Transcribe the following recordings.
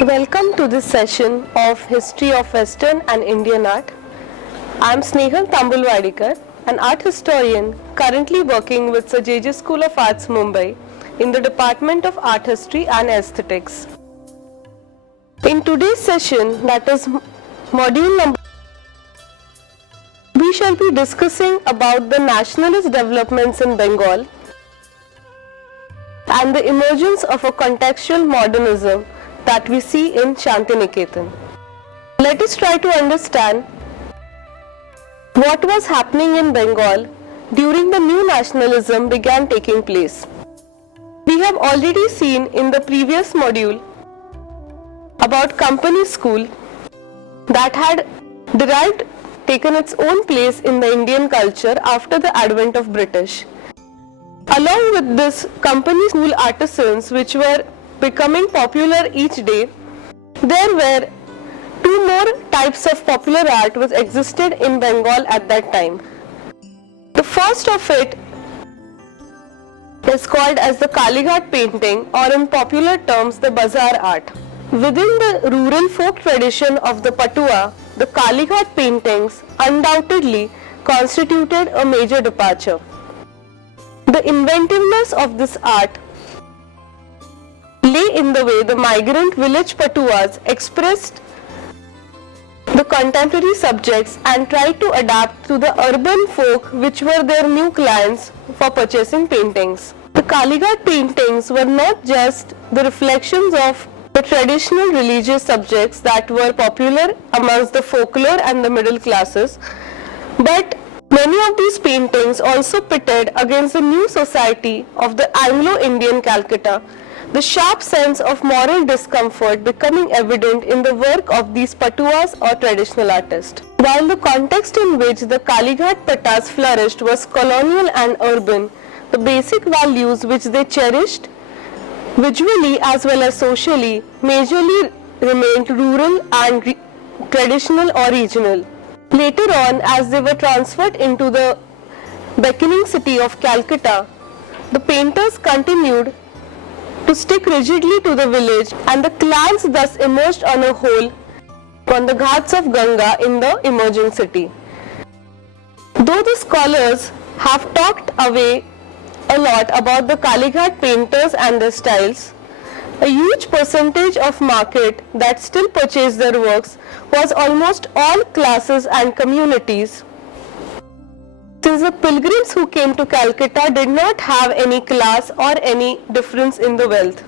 Welcome to this session of History of Western and Indian Art. I am Snehal Tambulwadikar, an art historian currently working with Sir J.J. School of Arts, Mumbai in the Department of Art History and Aesthetics. In today's session, that is module number, we shall be discussing about the nationalist developments in Bengal and the emergence of a contextual modernism that we see in Shantiniketan. Let us try to understand what was happening in Bengal during the new nationalism began taking place. We have already seen in the previous module about company school that had taken its own place in the Indian culture after the advent of British. Along with this company school artisans which were becoming popular each day, there were two more types of popular art which existed in Bengal at that time. The first of it is called as the Kalighat painting, or in popular terms the bazaar art. Within the rural folk tradition of the Patua, the Kalighat paintings undoubtedly constituted a major departure. The inventiveness of this art lay in the way the migrant village Patuas expressed the contemporary subjects and tried to adapt to the urban folk which were their new clients for purchasing paintings. The Kalighat paintings were not just the reflections of the traditional religious subjects that were popular amongst the folklore and the middle classes, but many of these paintings also pitted against the new society of the Anglo-Indian Calcutta, the sharp sense of moral discomfort becoming evident in the work of these Patuas or traditional artists. While the context in which the Kalighat Patas flourished was colonial and urban, the basic values which they cherished, visually as well as socially, majorly remained rural and traditional or regional. Later on, as they were transferred into the beckoning city of Calcutta, the painters continued to stick rigidly to the village, and the clans thus emerged on a whole on the ghats of Ganga in the emerging city. Though the scholars have talked away a lot about the Kalighat painters and their styles, a huge percentage of market that still purchased their works was almost all classes and communities, since the pilgrims who came to Calcutta did not have any class or any difference in the wealth.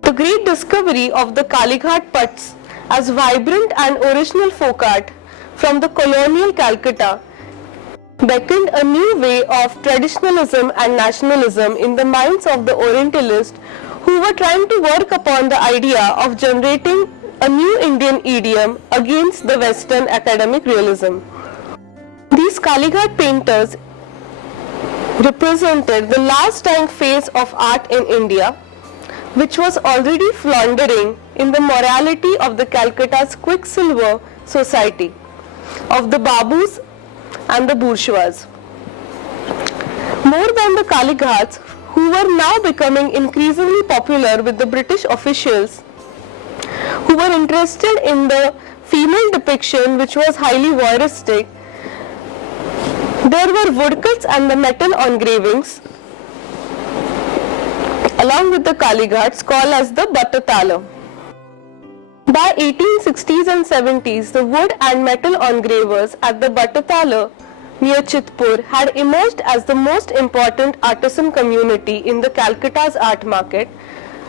The great discovery of the Kalighat Pats as vibrant and original folk art from the colonial Calcutta beckoned a new way of traditionalism and nationalism in the minds of the Orientalists who were trying to work upon the idea of generating a new Indian idiom against the Western academic realism. These Kalighat painters represented the last dying phase of art in India, which was already floundering in the morality of the Calcutta's Quicksilver society, of the Babus and the bourgeois. More than the Kalighats, who were now becoming increasingly popular with the British officials, who were interested in the female depiction which was highly voyeuristic, there were woodcuts and the metal engravings along with the Kalighats called as the Battatala. By 1860s and 70s, the wood and metal engravers at the Battatala near Chitpur had emerged as the most important artisan community in the Calcutta's art market.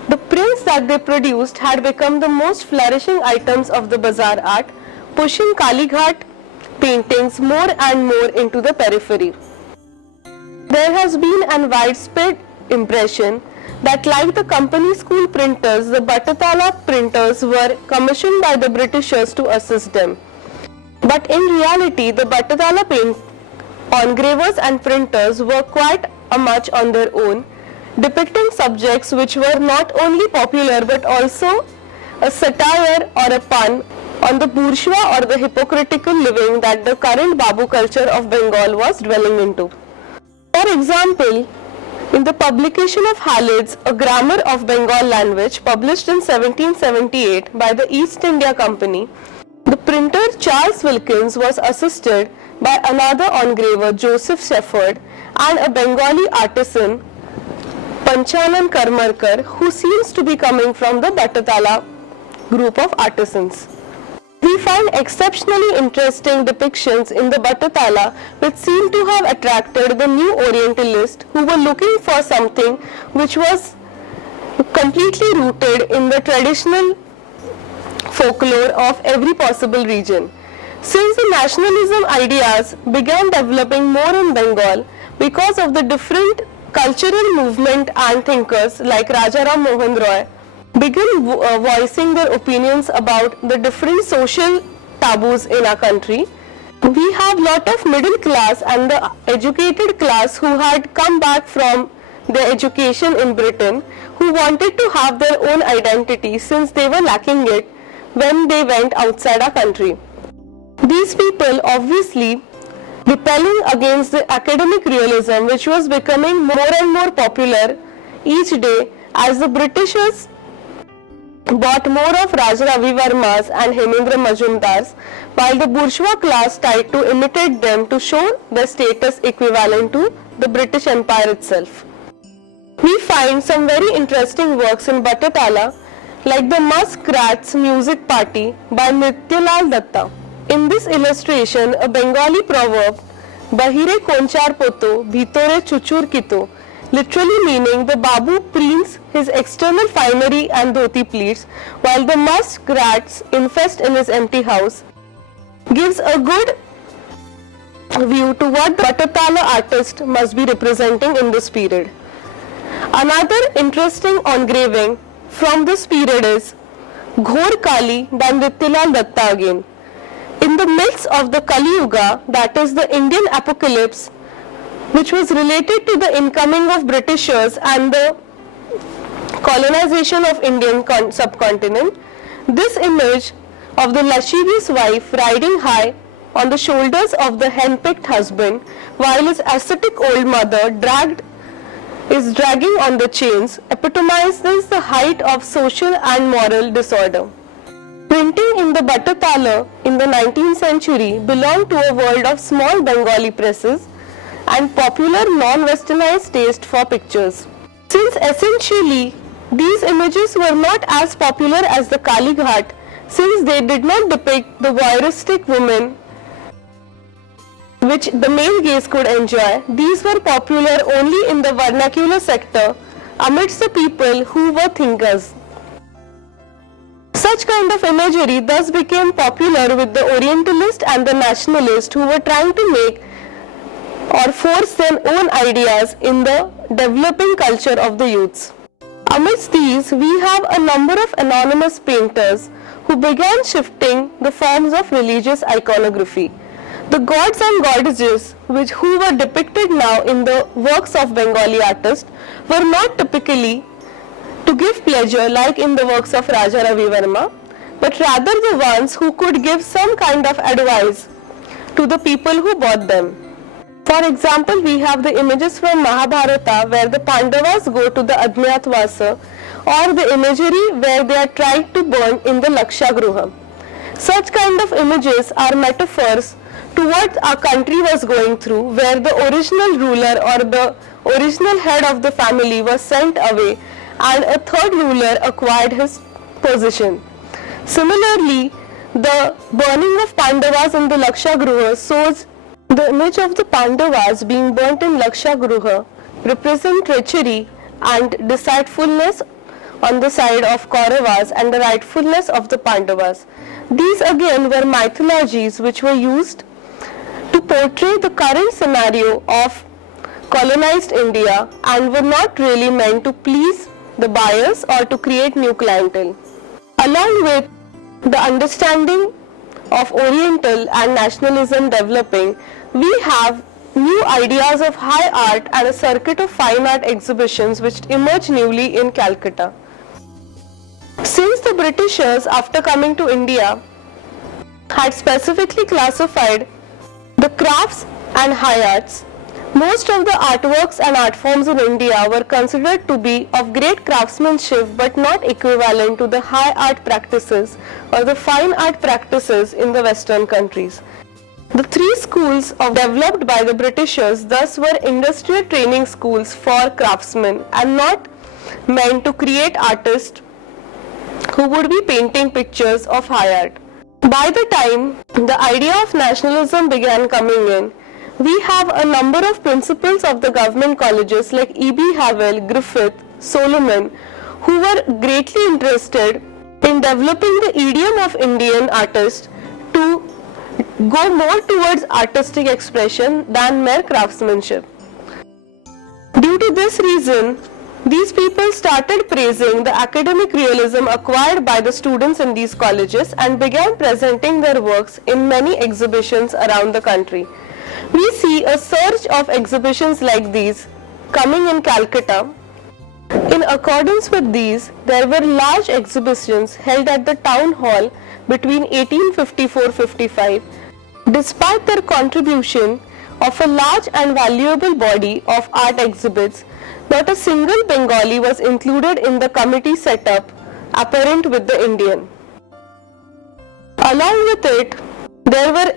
The prints that they produced had become the most flourishing items of the bazaar art, pushing Kalighat paintings more and more into the periphery. There has been a widespread impression that, like the company school printers, the Battatala printers were commissioned by the Britishers to assist them. But in reality, the Battatala engravers and printers were quite much on their own, depicting subjects which were not only popular but also a satire or a pun on the bourgeois or the hypocritical living that the current Babu culture of Bengal was dwelling into. For example, In the publication of Halids, a grammar of Bengal language, published in 1778 by the East India Company, the printer Charles Wilkins was assisted by another engraver, Joseph Shepherd, and a Bengali artisan, Panchanan Karmarkar, who seems to be coming from the Bhattatala group of artisans. We find exceptionally interesting depictions in the Bhattatala which seem to have attracted the new Orientalists who were looking for something which was completely rooted in the traditional folklore of every possible region. Since the nationalism ideas began developing more in Bengal because of the different cultural movement and thinkers like Rajaram Mohan Roy began voicing their opinions about the different social taboos in our country, we have lot of middle class and the educated class who had come back from their education in Britain, who wanted to have their own identity since they were lacking it when they went outside our country. These people obviously repelling against the academic realism which was becoming more and more popular each day as the Britishers bought more of Raja Ravi Verma's and Hemendra Majumdar's, while the bourgeois class tried to imitate them to show their status equivalent to the British Empire itself. We find some very interesting works in Bhattatala like the Muskrat's Music Party by Nityalal Datta. In this illustration, a Bengali proverb, Bahire Konchar Poto, Bhitore Chuchur Kito, literally meaning the Babu preens his external finery and dhoti pleats while the muskrats infest in his empty house, gives a good view to what the Bhattatala artist must be representing in this period. Another interesting engraving from this period is Ghor Kali by Nityalal Datta again. In the midst of the Kali Yuga, that is the Indian apocalypse, which was related to the incoming of Britishers and the colonization of Indian subcontinent, this image of the lascivious wife riding high on the shoulders of the henpecked husband while his ascetic old mother is dragging on the chains epitomizes the height of social and moral disorder. Printing in the Bhattatala in the 19th century belonged to a world of small Bengali presses and popular non-westernized taste for pictures. Since essentially these images were not as popular as the Kali Ghat, since they did not depict the voyeuristic woman which the male gaze could enjoy, these were popular only in the vernacular sector amidst the people who were thinkers. Such kind of imagery thus became popular with the Orientalist and the Nationalist who were trying to make or force their own ideas in the developing culture of the youths. Amidst these, we have a number of anonymous painters who began shifting the forms of religious iconography. The gods and goddesses who were depicted now in the works of Bengali artists were not typically to give pleasure like in the works of Raja Ravi Verma, but rather the ones who could give some kind of advice to the people who bought them. For example, we have the images from Mahabharata where the Pandavas go to the Ajñatvasa, or the imagery where they are tried to burn in the Lakshagruha. Such kind of images are metaphors to what our country was going through, where the original ruler or the original head of the family was sent away and a third ruler acquired his position. Similarly, the burning of Pandavas in the Lakshagruha shows the image of the Pandavas being burnt in Lakshagruha represent treachery and deceitfulness on the side of Kauravas and the rightfulness of the Pandavas. These again were mythologies which were used to portray the current scenario of colonized India and were not really meant to please the buyers or to create new clientele. Along with the understanding of Oriental and nationalism developing, we have new ideas of high art and a circuit of fine art exhibitions which emerged newly in Calcutta. Since the Britishers, after coming to India, had specifically classified the crafts and high arts, Most of the artworks and art forms in India were considered to be of great craftsmanship but not equivalent to the high art practices or the fine art practices in the Western countries. The three schools developed by the Britishers thus were industrial training schools for craftsmen and not meant to create artists who would be painting pictures of high art. By the time the idea of nationalism began coming in, we have a number of principals of the government colleges like E.B. Havell, Griffith, Solomon, who were greatly interested in developing the idiom of Indian artists to go more towards artistic expression than mere craftsmanship. Due to this reason, these people started praising the academic realism acquired by the students in these colleges and began presenting their works in many exhibitions around the country. We see a surge of exhibitions like these coming in Calcutta. In accordance with these, there were large exhibitions held at the town hall between 1854-55. Despite their contribution of a large and valuable body of art exhibits, not a single Bengali was included in the committee set up apparent with the Indian. Along with it, there were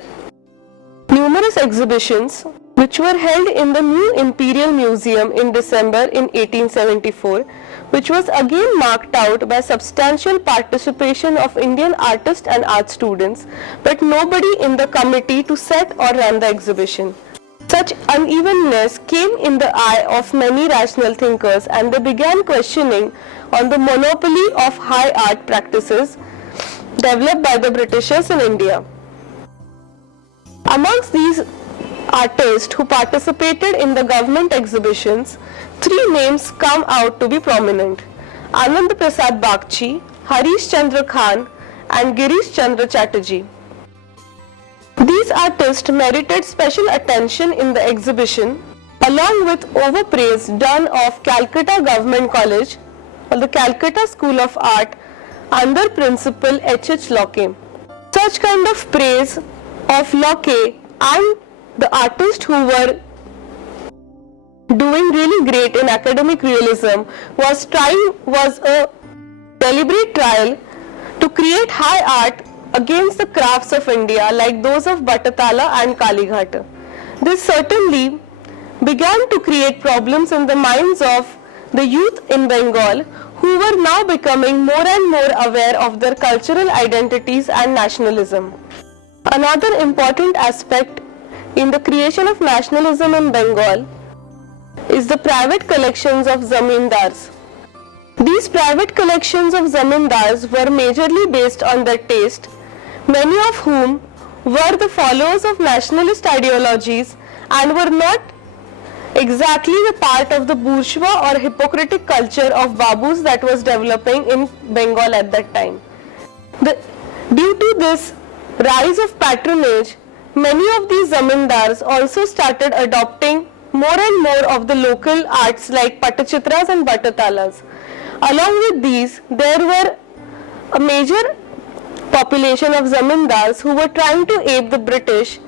numerous exhibitions which were held in the new Imperial Museum in December in 1874, which was again marked out by substantial participation of Indian artists and art students, but nobody in the committee to set or run the exhibition. Such unevenness came in the eye of many rational thinkers and they began questioning on the monopoly of high art practices developed by the Britishers in India. Amongst these artists who participated in the government exhibitions, three names come out to be prominent: Anand Prasad Bagchi, Harish Chandra Khan and Girish Chandra Chatterjee. These artists merited special attention in the exhibition along with overpraise done of Calcutta Government College or the Calcutta School of Art under Principal H.H. Locke. Such kind of praise of Locke and the artists who were doing really great in academic realism was a deliberate trial to create high art against the crafts of India like those of Bhattatala and Kalighat. This certainly began to create problems in the minds of the youth in Bengal who were now becoming more and more aware of their cultural identities and nationalism. Another important aspect in the creation of nationalism in Bengal is the private collections of zamindars. These private collections of zamindars were majorly based on their taste, many of whom were the followers of nationalist ideologies and were not exactly the part of the bourgeois or hypocritic culture of babus that was developing in Bengal at that time. Due to this rise of patronage, many of these zamindars also started adopting more and more of the local arts like Pattachitras and Bhattatalas. Along with these, there were a major population of zamindars who were trying to ape the British,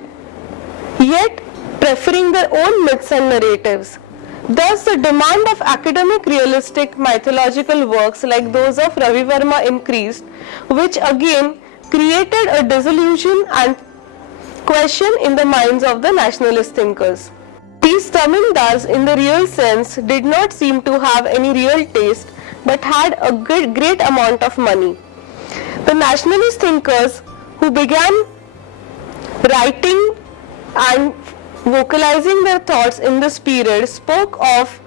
yet preferring their own myths and narratives. Thus, the demand of academic realistic mythological works like those of Ravi Verma increased, which again created a disillusion and question in the minds of the nationalist thinkers. These zamindars in the real sense did not seem to have any real taste but had a great amount of money. The nationalist thinkers who began writing and vocalizing their thoughts in this period spoke of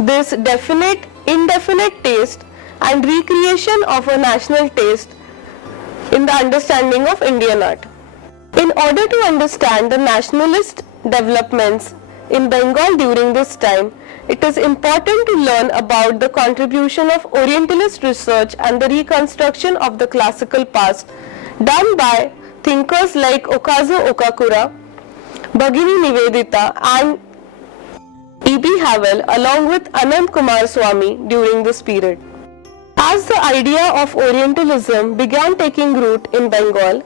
this indefinite taste and recreation of a national taste in the understanding of Indian art. In order to understand the nationalist developments in Bengal during this time, it is important to learn about the contribution of Orientalist research and the reconstruction of the classical past done by thinkers like Okazo Okakura, Bhagini Nivedita and E.B. Havell along with Anand Kumar Swamy during this period. As the idea of Orientalism began taking root in Bengal,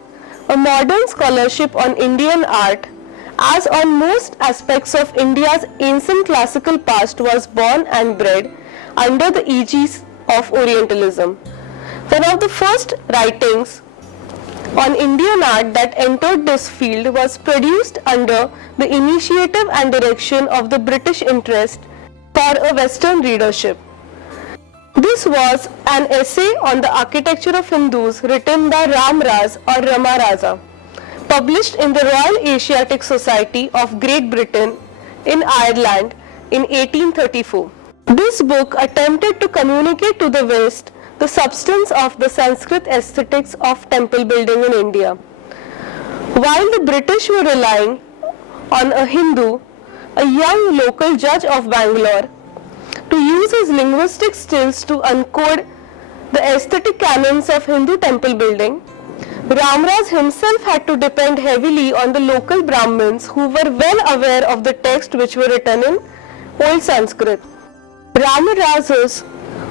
a modern scholarship on Indian art as on most aspects of India's ancient classical past was born and bred under the aegis of Orientalism. One of the first writings on Indian art that entered this field was produced under the initiative and direction of the British interest for a Western readership. This was an essay on the architecture of Hindus written by Ramras or Ramaraja, published in the Royal Asiatic Society of Great Britain in Ireland in 1834. This book attempted to communicate to the West the substance of the Sanskrit aesthetics of temple building in India. While the British were relying on a Hindu, a young local judge of Bangalore, to use his linguistic skills to uncode the aesthetic canons of Hindu temple building, Ramras himself had to depend heavily on the local Brahmins who were well aware of the texts which were written in Old Sanskrit. Ramarajas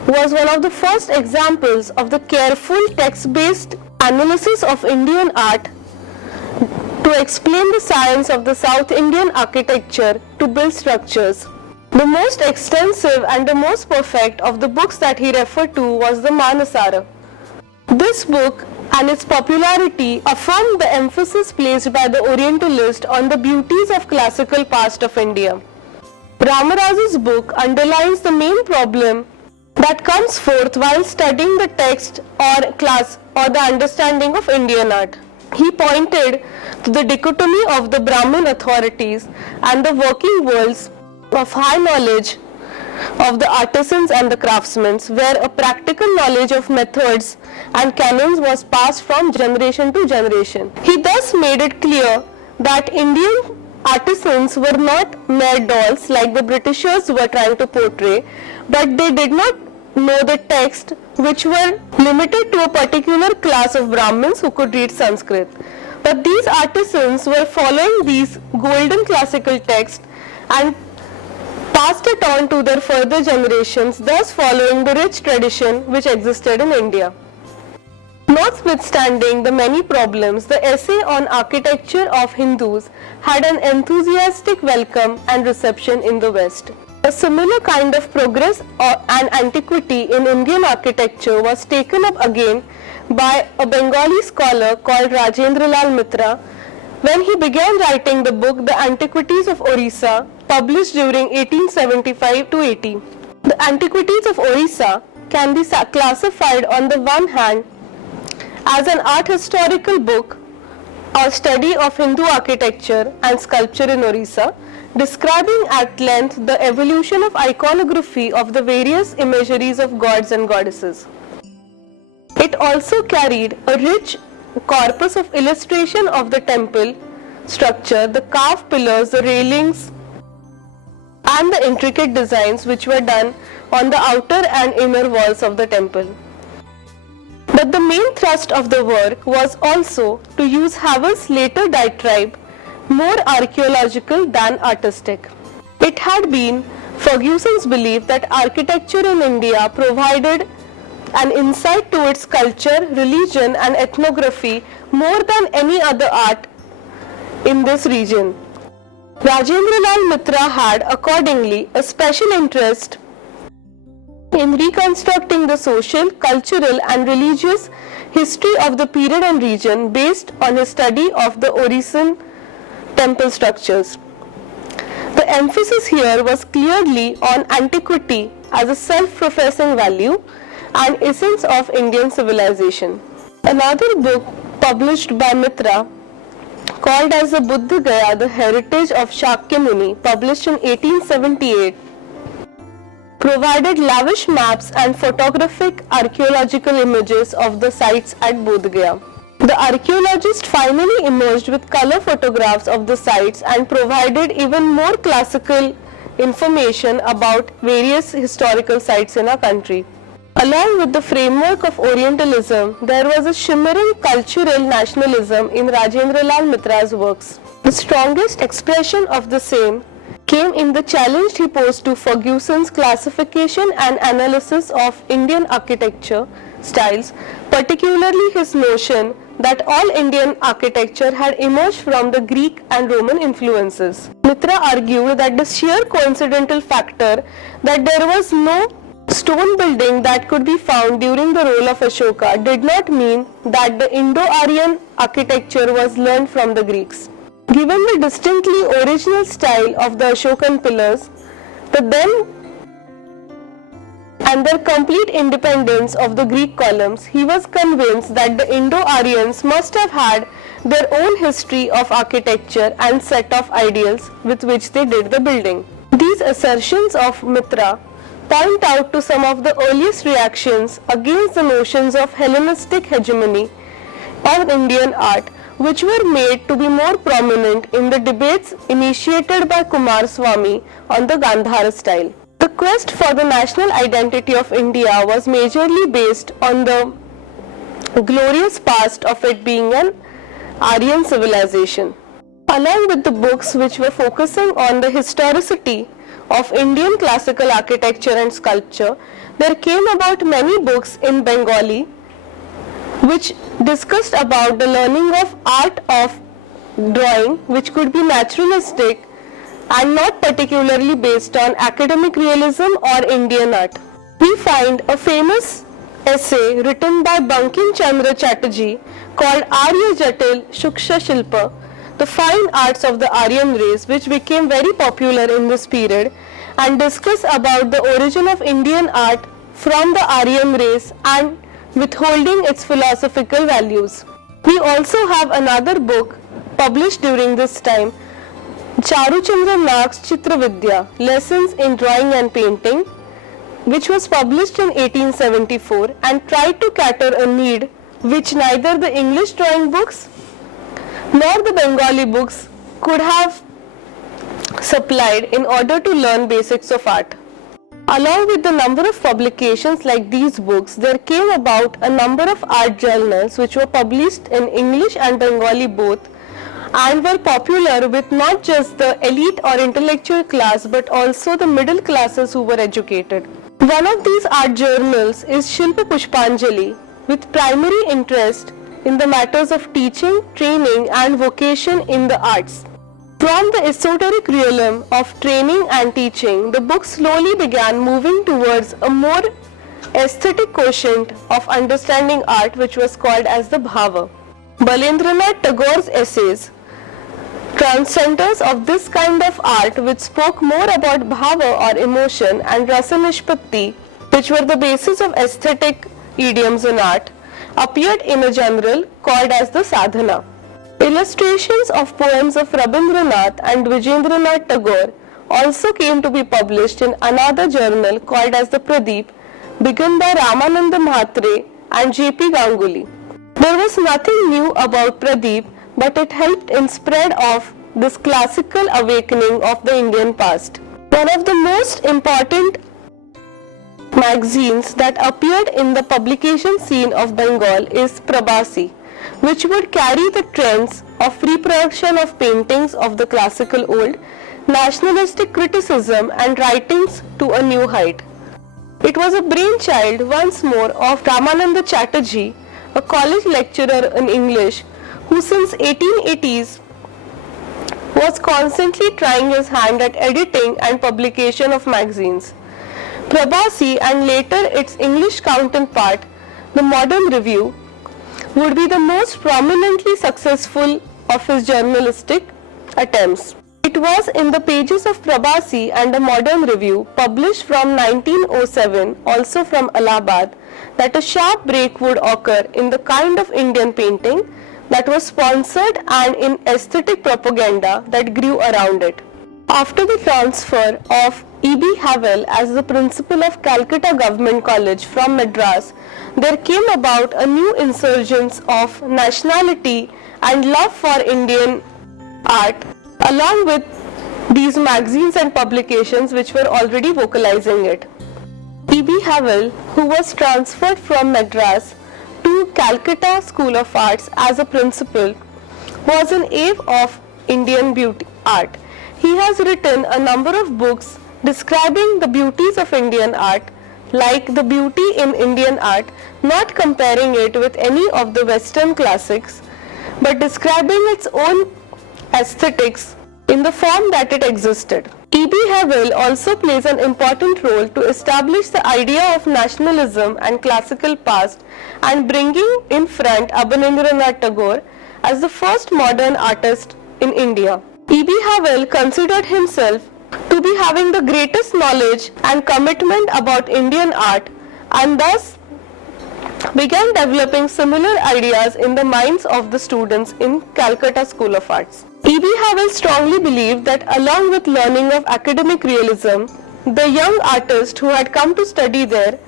was one of the first examples of the careful text-based analysis of Indian art to explain the science of the South Indian architecture to build structures. The most extensive and the most perfect of the books that he referred to was the Manasara. This book and its popularity affirmed the emphasis placed by the Orientalist on the beauties of classical past of India. Ramaraja's book underlines the main problem that comes forth while studying the text or class or the understanding of Indian art. He pointed to the dichotomy of the Brahmin authorities and the working worlds of high knowledge of the artisans and the craftsmen, where a practical knowledge of methods and canons was passed from generation to generation. He thus made it clear that Indian artisans were not mere dolls like the Britishers were trying to portray, but they did not know the text, which were limited to a particular class of Brahmins who could read Sanskrit. But these artisans were following these golden classical texts and passed it on to their further generations, thus following the rich tradition which existed in India. Notwithstanding the many problems, the essay on architecture of Hindus had an enthusiastic welcome and reception in the West. A similar kind of progress and antiquity in Indian architecture was taken up again by a Bengali scholar called Rajendra Lal Mitra when he began writing the book The Antiquities of Orissa, published during 1875 to 80. The Antiquities of Orissa can be classified on the one hand as an art historical book or study of Hindu architecture and sculpture in Orissa, describing at length the evolution of iconography of the various imageries of gods and goddesses. It also carried a rich corpus of illustration of the temple structure, the carved pillars, the railings, and the intricate designs which were done on the outer and inner walls of the temple. But the main thrust of the work was also, to use Havel's later diatribe, more archaeological than artistic. It had been Ferguson's belief that architecture in India provided an insight to its culture, religion and ethnography more than any other art in this region. Rajendra Lal Mitra had accordingly a special interest in reconstructing the social, cultural and religious history of the period and region based on his study of the Orissan temple structures. The emphasis here was clearly on antiquity as a self-professing value and essence of Indian civilization. Another book published by Mitra, called as the Buddha Gaya, the Heritage of Shakya Muni, published in 1878, provided lavish maps and photographic archaeological images of the sites at Bodh Gaya. The archaeologist finally emerged with color photographs of the sites and provided even more classical information about various historical sites in our country. Along with the framework of Orientalism, there was a shimmering cultural nationalism in Rajendra Lal Mitra's works. The strongest expression of the same came in the challenge he posed to Ferguson's classification and analysis of Indian architecture styles, particularly his notion that all Indian architecture had emerged from the Greek and Roman influences. Mitra argued that the sheer coincidental factor that there was no stone building that could be found during the rule of Ashoka did not mean that the Indo-Aryan architecture was learned from the Greeks. Given the distinctly original style of the Ashokan pillars, the then and their complete independence of the Greek columns, he was convinced that the Indo-Aryans must have had their own history of architecture and set of ideals with which they did the building. These assertions of Mitra point out to some of the earliest reactions against the notions of Hellenistic hegemony of Indian art, which were made to be more prominent in the debates initiated by Kumaraswamy on the Gandhara style. The quest for the national identity of India was majorly based on the glorious past of it being an Aryan civilization. Along with the books which were focusing on the historicity of Indian classical architecture and sculpture, there came about many books in Bengali which discussed about the learning of art of drawing, which could be naturalistic and not particularly based on academic realism or Indian art. We find a famous essay written by Bankim Chandra Chatterjee called Arya Jatil Shuksha Shilpa, the fine arts of the Aryan race, which became very popular in this period and discuss about the origin of Indian art from the Aryan race and withholding its philosophical values. We also have another book published during this time, Charuchandra Nag's Chitravidya, Lessons in Drawing and Painting, which was published in 1874 and tried to cater a need which neither the English drawing books nor the Bengali books could have supplied in order to learn basics of art. Along with the number of publications like these books, there came about a number of art journals which were published in English and Bengali both, and were popular with not just the elite or intellectual class but also the middle classes who were educated. One of these art journals is Shilpa Pushpanjali, with primary interest in the matters of teaching, training and vocation in the arts. From the esoteric realm of training and teaching, the book slowly began moving towards a more aesthetic quotient of understanding art, which was called as the Bhava. Balendranath Tagore's essays, transcenders of this kind of art, which spoke more about bhava or emotion, and rasa nishpatti, which were the basis of aesthetic idioms in art, appeared in a journal called as the Sadhana. Illustrations of poems of Rabindranath and Vijendranath Tagore also came to be published in another journal called as the Pradeep, begun by Ramananda Mhatre and J.P. Ganguly. There was nothing new about Pradeep, but it helped in spread of this classical awakening of the Indian past. One of the most important magazines that appeared in the publication scene of Bengal is Prabhasi, which would carry the trends of reproduction of paintings of the classical old, nationalistic criticism and writings to a new height. It was a brainchild once more of Ramananda Chatterjee, a college lecturer in English, who since 1880s was constantly trying his hand at editing and publication of magazines. Prabhasi and later its English counterpart, the Modern Review, would be the most prominently successful of his journalistic attempts. It was in the pages of Prabhasi and the Modern Review, published from 1907, also from Allahabad, that a sharp break would occur in the kind of Indian painting that was sponsored and in aesthetic propaganda that grew around it. After the transfer of E.B. Havell as the principal of Calcutta Government College from Madras, there came about a new insurgence of nationality and love for Indian art, along with these magazines and publications which were already vocalizing it. E.B. Havell, who was transferred from Madras to Calcutta School of Arts as a principal, was an ape of Indian beauty art. He has written a number of books describing the beauties of Indian art, like the beauty in Indian art, not comparing it with any of the Western classics, but describing its own aesthetics in the form that it existed. E.B. Havell also plays an important role to establish the idea of nationalism and classical past and bringing in front Abanindranath Tagore as the first modern artist in India. E.B. Havell considered himself to be having the greatest knowledge and commitment about Indian art and thus began developing similar ideas in the minds of the students in Calcutta School of Arts. E.B. Havell strongly believed that along with learning of academic realism, the young artists who had come to study there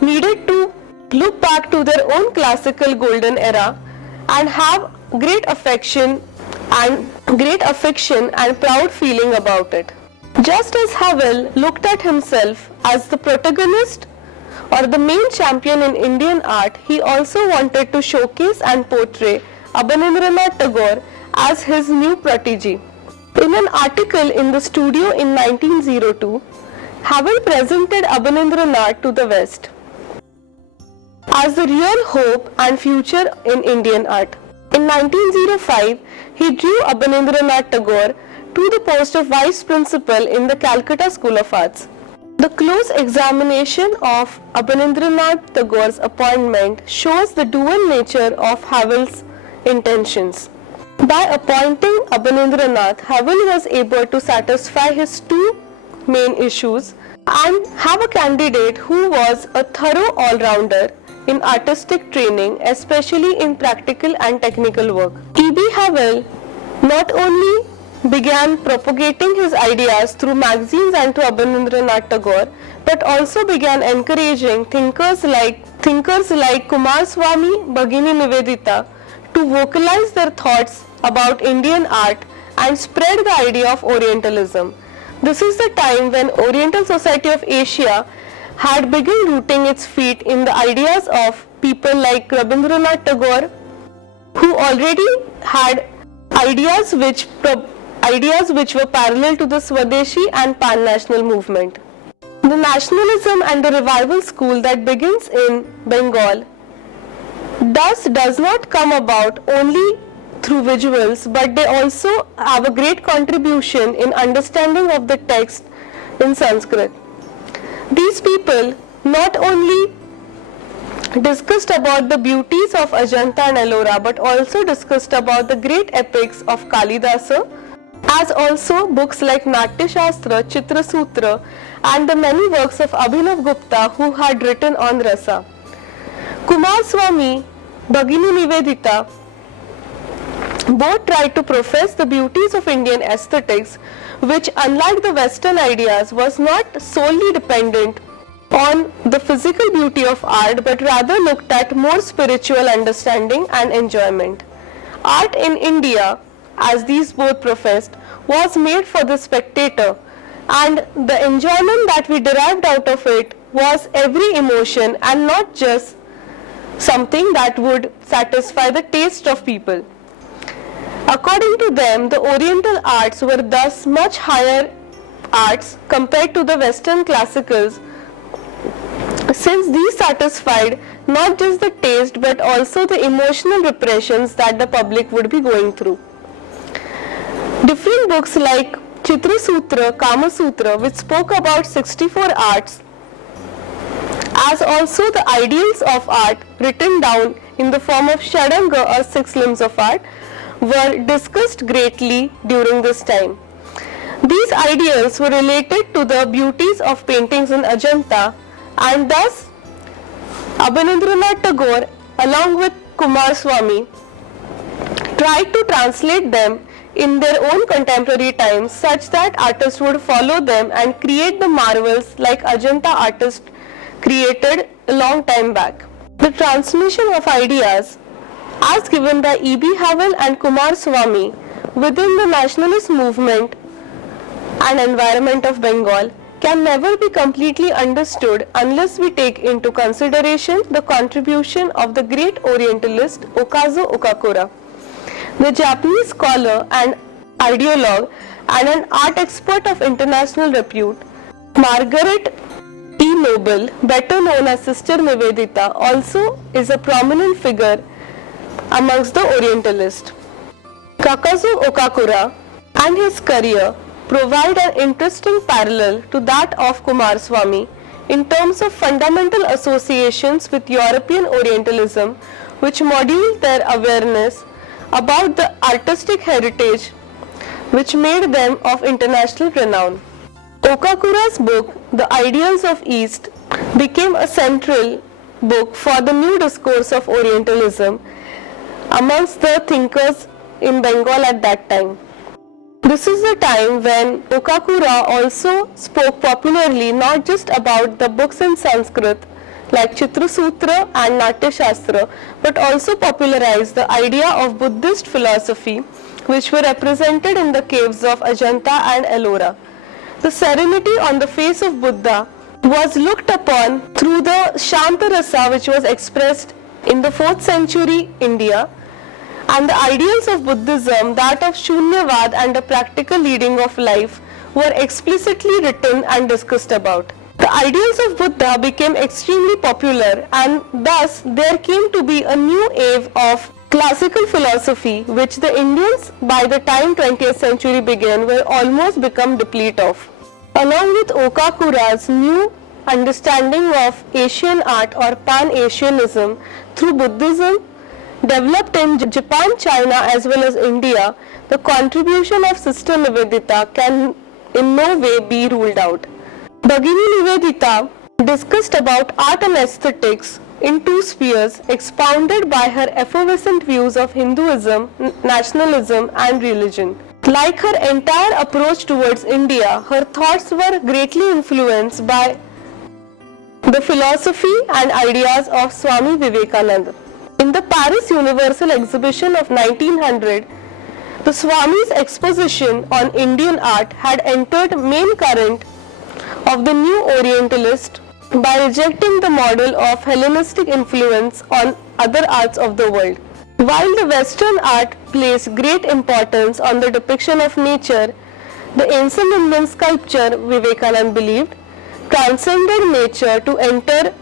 needed to look back to their own classical golden era and have great affection and proud feeling about it. Just as Havell looked at himself as the protagonist or the main champion in Indian art, he also wanted to showcase and portray Abanindranath Tagore as his new protege. In an article in the Studio in 1902, Havell presented Abanindranath to the West as the real hope and future in Indian art. In 1905, he drew Abanindranath Tagore to the post of Vice Principal in the Calcutta School of Arts. The close examination of Abanindranath Tagore's appointment shows the dual nature of Havell's intentions. By appointing Abanindranath, Havell was able to satisfy his two main issues and have a candidate who was a thorough all-rounder in artistic training, especially in practical and technical work. E.B. Havell not only began propagating his ideas through magazines and to Abanindranath Tagore, but also began encouraging thinkers like Kumaraswamy, Bhagini Nivedita to vocalize their thoughts about Indian art and spread the idea of Orientalism. This is the time when Oriental Society of Asia had begun rooting its feet in the ideas of people like Rabindranath Tagore, who already had ideas which were parallel to the Swadeshi and pan-national movement. The nationalism and the revival school that begins in Bengal does not come about only through visuals, but they also have a great contribution in understanding of the text in Sanskrit. These people not only discussed about the beauties of Ajanta and Ellora, but also discussed about the great epics of Kalidasa, as also books like Natya Shastra, Chitra Sutra, and the many works of Abhinav Gupta who had written on Rasa. Kumaraswamy, Bhagini Nivedita both tried to profess the beauties of Indian aesthetics, which unlike the Western ideas was not solely dependent on the physical beauty of art, but rather looked at more spiritual understanding and enjoyment. Art in India, as these both professed, was made for the spectator, and the enjoyment that we derived out of it was every emotion and not just something that would satisfy the taste of people. According to them, the Oriental arts were thus much higher arts compared to the Western classicals, since these satisfied not just the taste but also the emotional repressions that the public would be going through. Different books like Chitra Sutra, Kama Sutra, which spoke about 64 arts, as also the ideals of art written down in the form of Shadanga or 6 limbs of art, were discussed greatly during this time. These ideals were related to the beauties of paintings in Ajanta, and thus Abanindranath Tagore along with Kumaraswamy tried to translate them in their own contemporary times such that artists would follow them and create the marvels like Ajanta artists created a long time back. The transmission of ideas as given by E.B. Havell and Kumaraswamy within the nationalist movement and environment of Bengal can never be completely understood unless we take into consideration the contribution of the great Orientalist Okazo Okakura, the Japanese scholar and ideologue and an art expert of international repute. Margaret E. Noble, better known as Sister Nivedita, also is a prominent figure amongst the Orientalists. Kakazu Okakura and his career provide an interesting parallel to that of Kumaraswamy in terms of fundamental associations with European Orientalism, which moduled their awareness about the artistic heritage which made them of international renown. Okakura's book, The Ideals of East, became a central book for the new discourse of Orientalism amongst the thinkers in Bengal at that time. This is the time when Okakura also spoke popularly not just about the books in Sanskrit like Chitrasutra and Natya Shastra, but also popularized the idea of Buddhist philosophy, which were represented in the caves of Ajanta and Ellora. The serenity on the face of Buddha was looked upon through the Shantarasa, which was expressed in the 4th century India, and the ideals of Buddhism, that of Shunyavad and a practical leading of life, were explicitly written and discussed about. The ideals of Buddha became extremely popular, and thus there came to be a new wave of classical philosophy which the Indians by the time 20th century began were almost become deplete of. Along with Okakura's new understanding of Asian art or Pan-Asianism through Buddhism developed in Japan, China as well as India, the contribution of Sister Nivedita can in no way be ruled out. Bhagini Nivedita discussed about art and aesthetics in two spheres, expounded by her effervescent views of Hinduism, nationalism and religion. Like her entire approach towards India, her thoughts were greatly influenced by the philosophy and ideas of Swami Vivekananda. In the Paris Universal Exhibition of 1900, the Swami's exposition on Indian art had entered main current of the new Orientalist by rejecting the model of Hellenistic influence on other arts of the world. While the Western art placed great importance on the depiction of nature, the ancient Indian sculpture, Vivekananda believed, transcended nature to enter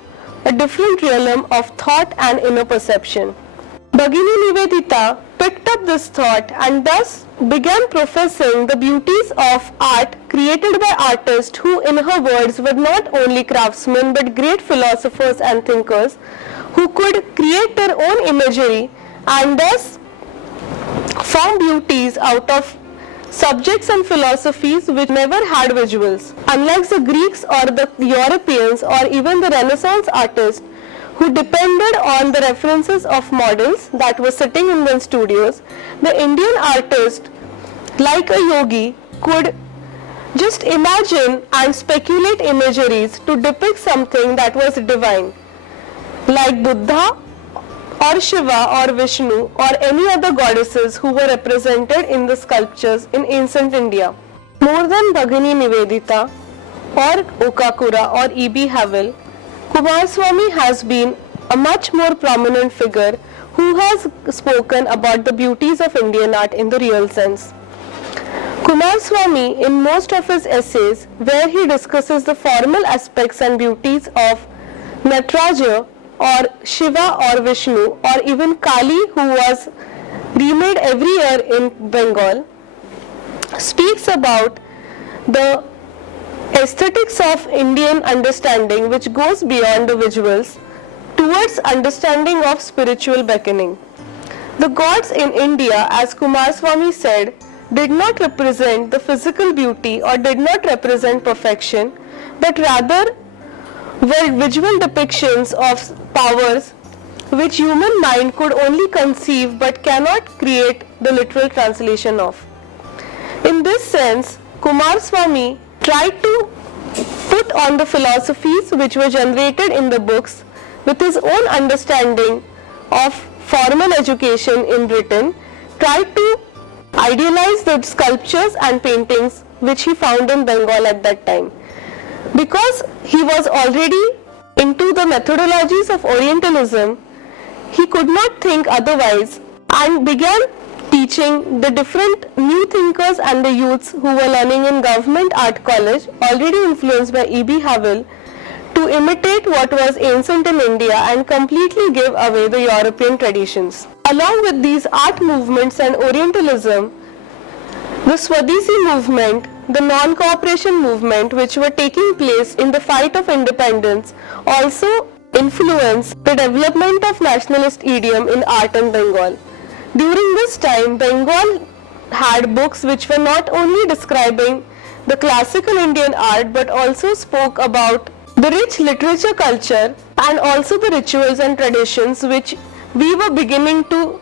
a different realm of thought and inner perception. Bhagini Nivedita picked up this thought and thus began professing the beauties of art created by artists who, in her words, were not only craftsmen but great philosophers and thinkers who could create their own imagery and thus form beauties out of subjects and philosophies which never had visuals. Unlike the Greeks or the Europeans or even the Renaissance artists who depended on the references of models that were sitting in the studios, the Indian artist, like a yogi, could just imagine and speculate imageries to depict something that was divine, like Buddha or Shiva or Vishnu or any other goddesses who were represented in the sculptures in ancient India. More than Bhagini Nivedita or Okakura or E.B. Havell, Kumaraswamy has been a much more prominent figure who has spoken about the beauties of Indian art in the real sense. Kumaraswamy, in most of his essays, where he discusses the formal aspects and beauties of Nataraja or Shiva or Vishnu or even Kali, who was remade every year in Bengal, speaks about the aesthetics of Indian understanding which goes beyond the visuals towards understanding of spiritual beckoning. The gods in India, as Kumaraswamy said, did not represent the physical beauty or did not represent perfection, but rather were visual depictions of powers which human mind could only conceive but cannot create the literal translation of. In this sense, Kumaraswamy tried to put on the philosophies which were generated in the books with his own understanding of formal education in Britain, tried to idealize the sculptures and paintings which he found in Bengal at that time. Because he was already into the methodologies of Orientalism, he could not think otherwise and began teaching the different new thinkers and the youths who were learning in Government Art College, already influenced by E.B. Havell, to to imitate what was ancient in India and completely give away the European traditions. Along with these art movements and Orientalism, the Swadesi movement, the non-cooperation movement which were taking place in the fight of independence also influenced the development of nationalist idiom in art in Bengal. During this time, Bengal had books which were not only describing the classical Indian art but also spoke about the rich literature culture and also the rituals and traditions which we were beginning to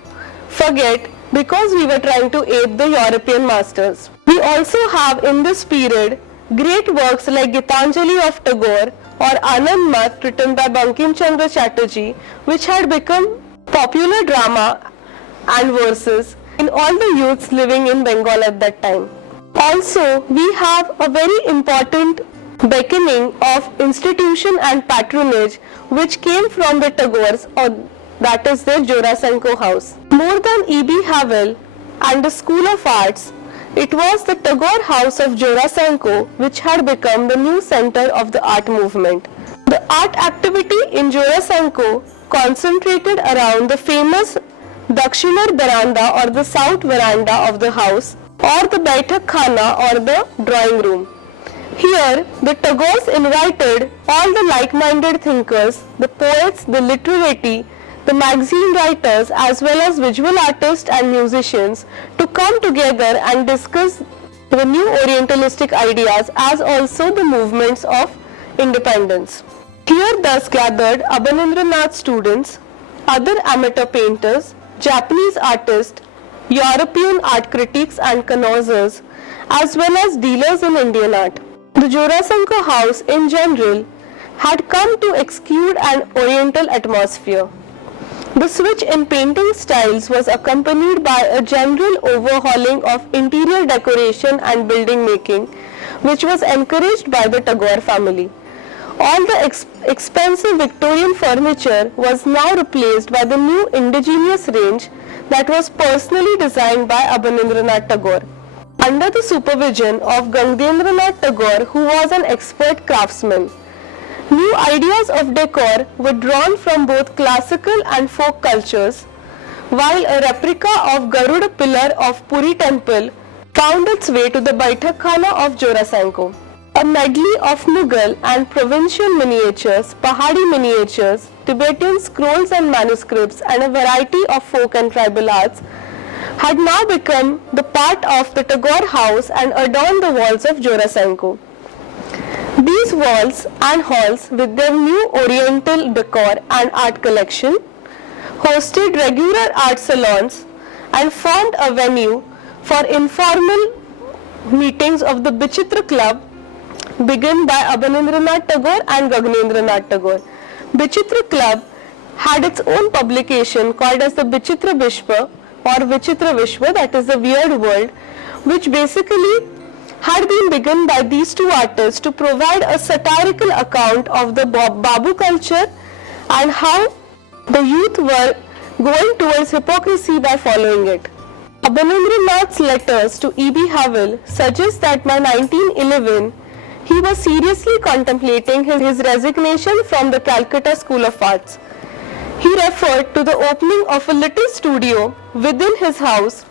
forget because we were trying to ape the European masters. We also have in this period great works like Gitanjali of Tagore or Anand Mat written by Bankim Chandra Chatterjee, which had become popular drama and verses in all the youths living in Bengal at that time. Also, we have a very important beckoning of institution and patronage which came from the Tagores, or that is the Jorasanko house. More than E.B. Havell and the School of Arts, it was the Tagore house of Jorasanko which had become the new center of the art movement. The art activity in Jorasanko concentrated around the famous Dakshinar Veranda or the south veranda of the house, or the Baitak Khana or the drawing room. Here, the Tagores invited all the like-minded thinkers, the poets, the literati, the magazine writers as well as visual artists and musicians to come together and discuss the new Orientalistic ideas as also the movements of independence. Here thus gathered Abanindranath students, other amateur painters, Japanese artists, European art critics and connoisseurs, as well as dealers in Indian art. The Jorasanko house in general had come to exude an oriental atmosphere. The switch in painting styles was accompanied by a general overhauling of interior decoration and building making, which was encouraged by the Tagore family. All the expensive Victorian furniture was now replaced by the new indigenous range that was personally designed by Abanindranath Tagore. Under the supervision of Gangendranath Tagore, who was an expert craftsman, new ideas of decor were drawn from both classical and folk cultures, while a replica of Garuda pillar of Puri temple found its way to the Baitak Khana of Jorasanko. A medley of Mughal and provincial miniatures, Pahadi miniatures, Tibetan scrolls and manuscripts, and a variety of folk and tribal arts had now become the part of the Tagore house and adorned the walls of Jorasanko. These walls and halls, with their new oriental decor and art collection, hosted regular art salons and formed a venue for informal meetings of the Bichitra Club, begun by Abanindranath Tagore and Gangendranath Tagore. Bichitra Club had its own publication called as the Bichitra Vishwa or Vichitra Vishwa, that is the weird world, which basically had been begun by these two artists to provide a satirical account of the Babu culture and how the youth were going towards hypocrisy by following it. Abanindranath's letters to E.B. Havell suggest that by 1911, he was seriously contemplating his resignation from the Calcutta School of Arts. He referred to the opening of a little studio within his house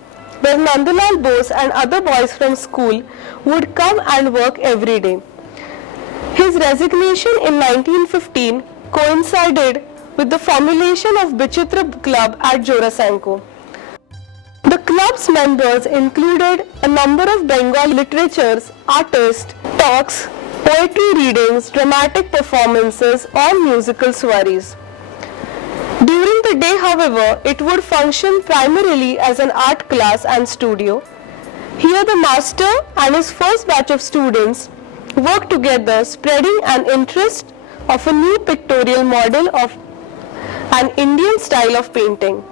where Nandalal Bose and other boys from school would come and work every day. His resignation in 1915 coincided with the formulation of Bichitra Club at Jorasanko. The club's members included a number of Bengal literatures, artists, talks, poetry readings, dramatic performances, or musical soirees. During the day, however, it would function primarily as an art class and studio. Here the master and his first batch of students worked together, spreading an interest of a new pictorial model of an Indian style of painting.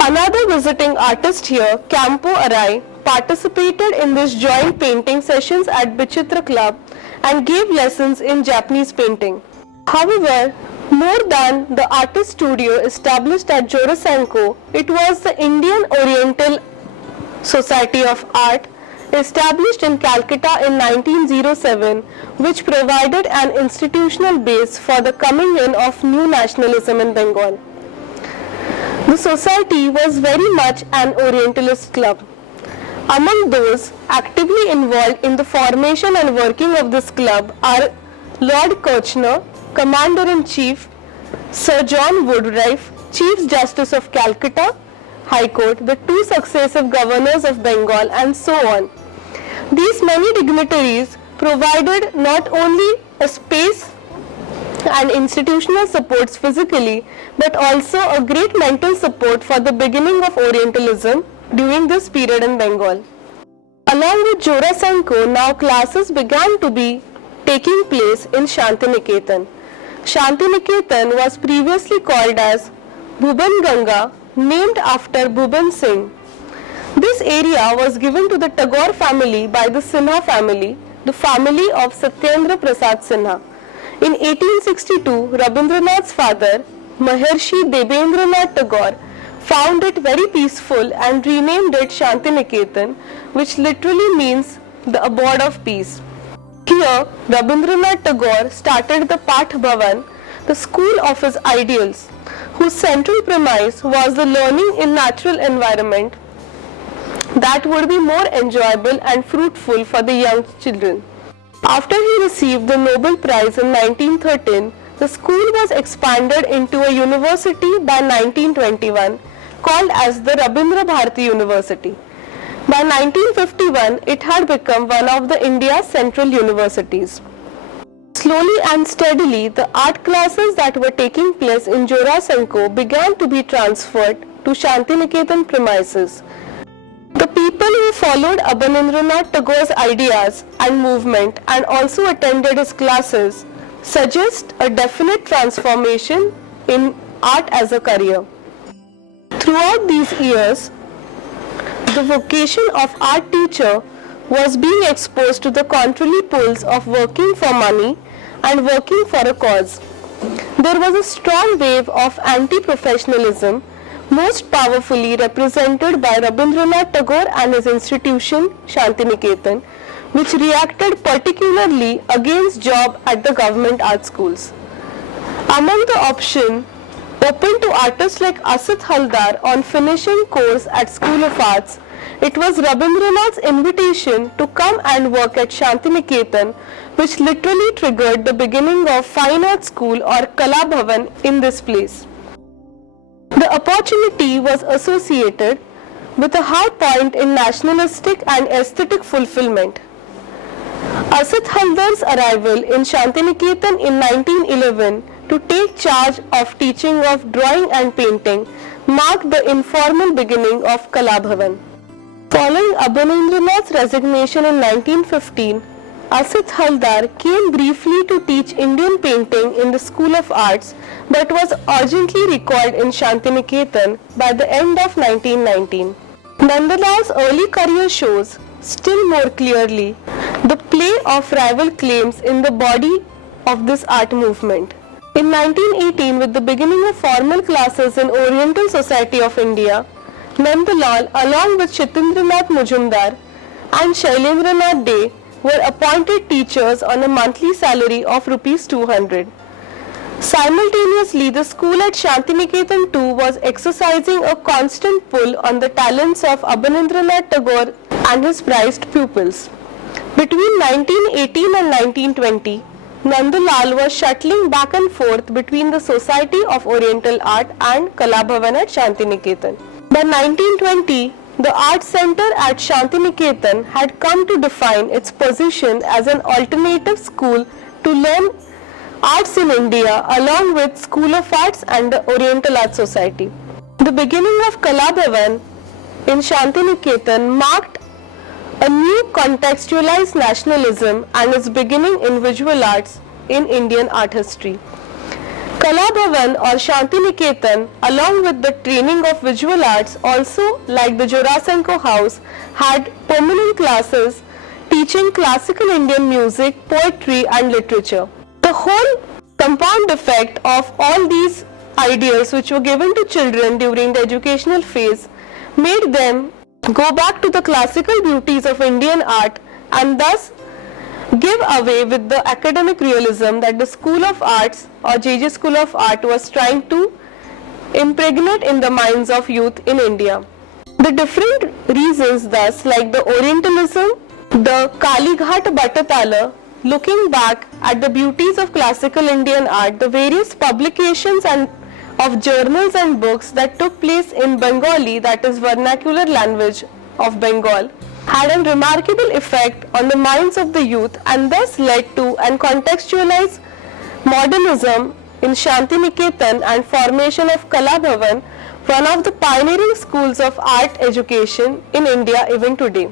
Another visiting artist here, Campo Arai, participated in these joint painting sessions at Bichitra Club and gave lessons in Japanese painting. However, more than the artist studio established at Jorasanko, it was the Indian Oriental Society of Art established in Calcutta in 1907, which provided an institutional base for the coming in of new nationalism in Bengal. The society was very much an Orientalist club. Among those actively involved in the formation and working of this club are Lord Kirchner, Commander-in-Chief, Sir John Woodruff, Chief Justice of Calcutta High Court, the two successive governors of Bengal, and so on. These many dignitaries provided not only a space and institutional supports physically, but also a great mental support for the beginning of Orientalism during this period in Bengal. Along with Jorasanko, now classes began to be taking place in Shantiniketan. Shantiniketan was previously called as Bhuban Ganga, named after Bhuban Singh. This area was given to the Tagore family by the Sinha family, the family of Satyendra Prasad Sinha. In 1862, Rabindranath's father, Maharshi Debendranath Tagore, found it very peaceful and renamed it Shantiniketan, which literally means the abode of peace. Here, Rabindranath Tagore started the Path Bhavan, the school of his ideals, whose central premise was the learning in natural environment that would be more enjoyable and fruitful for the young children. After he received the Nobel Prize in 1913, the school was expanded into a university by 1921, called as the Rabindra Bharati University. By 1951, it had become one of the India's central universities. Slowly and steadily, the art classes that were taking place in Jorasanko began to be transferred to Shantiniketan premises. The people who followed Abanindranath Tagore's ideas and movement and also attended his classes suggest a definite transformation in art as a career. Throughout these years, the vocation of art teacher was being exposed to the contrary poles of working for money and working for a cause. There was a strong wave of anti-professionalism, most powerfully represented by Rabindranath Tagore and his institution Shantiniketan, which reacted particularly against job at the government art schools. Among the options open to artists like Asit Haldar on finishing course at School of Arts, it was Rabindranath's invitation to come and work at Shantiniketan, which literally triggered the beginning of Fine Art School or Kala Bhavan in this place. The opportunity was associated with a high point in nationalistic and aesthetic fulfillment. Asit Haldar's arrival in Shantiniketan in 1911 to take charge of teaching of drawing and painting marked the informal beginning of Kala Bhavan. Following Abanindranath's resignation in 1915, Asit Haldar came briefly to teach Indian painting in the School of Arts, but was urgently recalled in Shantiniketan by the end of 1919. Nandalal's early career shows still more clearly the play of rival claims in the body of this art movement. In 1918, with the beginning of formal classes in Oriental Society of India, Nandalal, along with Chitindranath Mujumdar and Shailendranath Dey, were appointed teachers on a monthly salary of Rs 200. Simultaneously, the school at Shantiniketan too was exercising a constant pull on the talents of Abanindranath Tagore and his prized pupils. Between 1918 and 1920, Nandalal was shuttling back and forth between the Society of Oriental Art and Kala Bhavan at Shantiniketan. By 1920, the Art Center at Shantiniketan had come to define its position as an alternative school to learn arts in India along with School of Arts and the Oriental Art Society. The beginning of Kala Bhavan in Shantiniketan marked a new contextualized nationalism and its beginning in visual arts in Indian art history. Kala Bhavan or Shantiniketan, along with the training of visual arts, also like the Jorasanko House, had permanent classes teaching classical Indian music, poetry and literature. The whole compound effect of all these ideals which were given to children during the educational phase made them go back to the classical beauties of Indian art and thus give away with the academic realism that the School of Arts or JJ School of Art was trying to impregnate in the minds of youth in India. The different reasons thus, like the Orientalism, the Kalighat Bhattatala, looking back at the beauties of classical Indian art, the various publications and of journals and books that took place in Bengali, that is vernacular language of Bengal, had a remarkable effect on the minds of the youth and thus led to and contextualized modernism in Shantiniketan and formation of Kala Bhavan, one of the pioneering schools of art education in India even today.